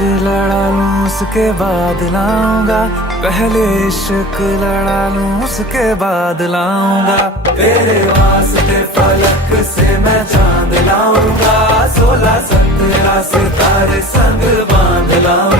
लड़ा लूं उसके बाद लाऊंगा, पहले इश्क लड़ा लूं उसके बाद लाऊंगा। तेरे वास्ते फलक से मैं चांद लाऊंगा, 16 17 सितारे संग बांध लाऊंगा।